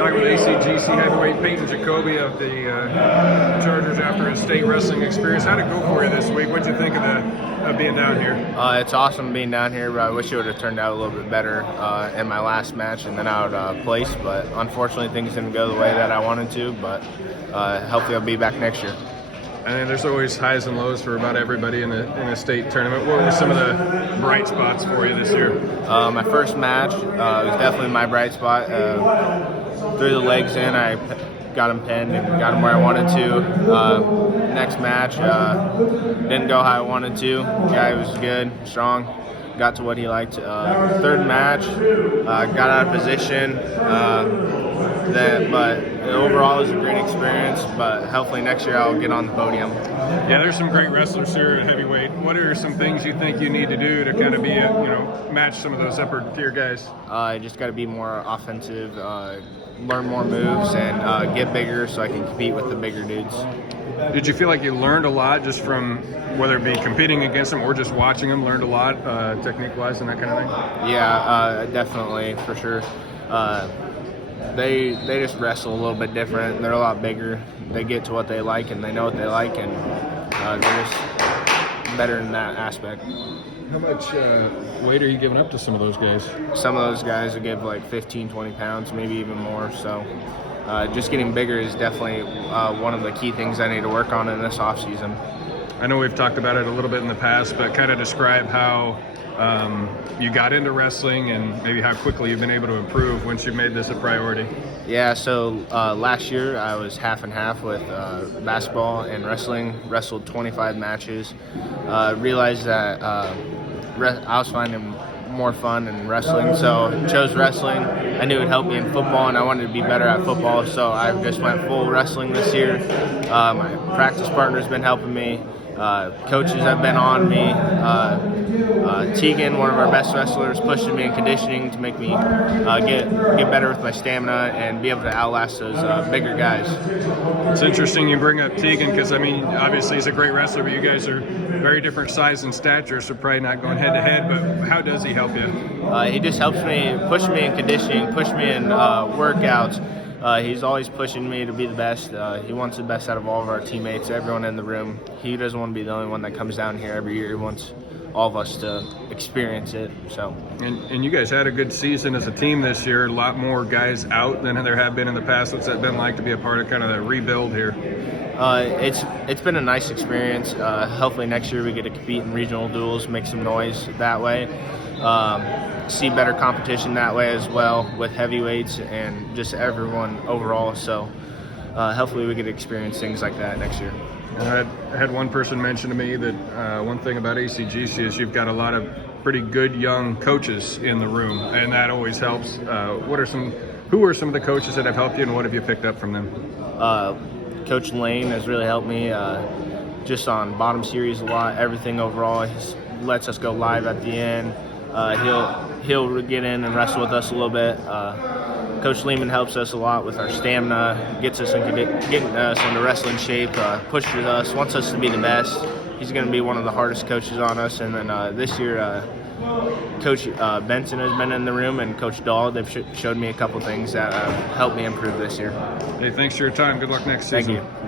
Talking with ACGC heavyweight Payton Jacobe of the Chargers after his state wrestling experience. How'd it go for you this week? What'd you think of being down here? It's awesome being down here, but I wish it would have turned out a little bit better in my last match and then I would place. But unfortunately, things didn't go the way that I wanted to. But hopefully, I'll be back next year. I mean, there's always highs and lows for about everybody in a state tournament. What were some of the bright spots for you this year? My first match was definitely my bright spot. Threw the legs in, I got him pinned and got him where I wanted to. Next match, didn't go how I wanted to. Guy was good, strong, got to what he liked. Third match, got out of position. But overall, it was a great experience. But hopefully next year I'll get on the podium. Yeah, there's some great wrestlers here at heavyweight. What are some things you think you need to do to kind of be, match some of those upper tier guys? Just got to be more offensive, learn more moves, and get bigger so I can compete with the bigger dudes. Did you feel like you learned a lot just from whether it be competing against them or just watching them? Learned a lot technique-wise and that kind of thing? Yeah, definitely, for sure. They just wrestle a little bit different. They're a lot bigger. They get to what they like and they know what they like, and they're just better in that aspect. How much weight are you giving up to some of those guys? Some of those guys will give like 15, 20 pounds, maybe even more. So just getting bigger is definitely one of the key things I need to work on in this off season. I know we've talked about it a little bit in the past, but kind of describe how you got into wrestling and maybe how quickly you've been able to improve once you've made this a priority. Yeah, so last year I was half and half with basketball and wrestling, wrestled 25 matches, realized that I was finding more fun in wrestling, so chose wrestling. I knew it would help me in football and I wanted to be better at football, so I just went full wrestling this year. My practice partner's been helping me. Coaches have been on me. Tegan, one of our best wrestlers, pushing me in conditioning to make me get better with my stamina and be able to outlast those bigger guys. It's interesting you bring up Tegan because, I mean, obviously he's a great wrestler, but you guys are very different size and stature, so probably not going head to head, but how does he help you? He just helps me, push me in conditioning, push me in workouts. He's always pushing me to be the best. He wants the best out of all of our teammates, everyone in the room. He doesn't want to be the only one that comes down here every year. He wants all of us to experience it. So. And you guys had a good season as a team this year. A lot more guys out than there have been in the past. What's that been like to be a part of kind of the rebuild here? It's been a nice experience. Hopefully next year we get to compete in regional duels, make some noise that way. See better competition that way as well with heavyweights and just everyone overall. So hopefully we get to experience things like that next year. I had one person mention to me that one thing about ACGC is you've got a lot of pretty good young coaches in the room, and that always helps. Who are some of the coaches that have helped you, and what have you picked up from them? Coach Lane has really helped me just on bottom series a lot, everything overall. He lets us go live at the end. He'll get in and wrestle with us a little bit. Coach Lehman helps us a lot with our stamina, gets us getting us into wrestling shape, pushes us, wants us to be the best. He's going to be one of the hardest coaches on us. And then this year, Coach Benson has been in the room, and Coach Dahl, they've showed me a couple things that helped me improve this year. Hey, thanks for your time. Good luck next season. Thank you.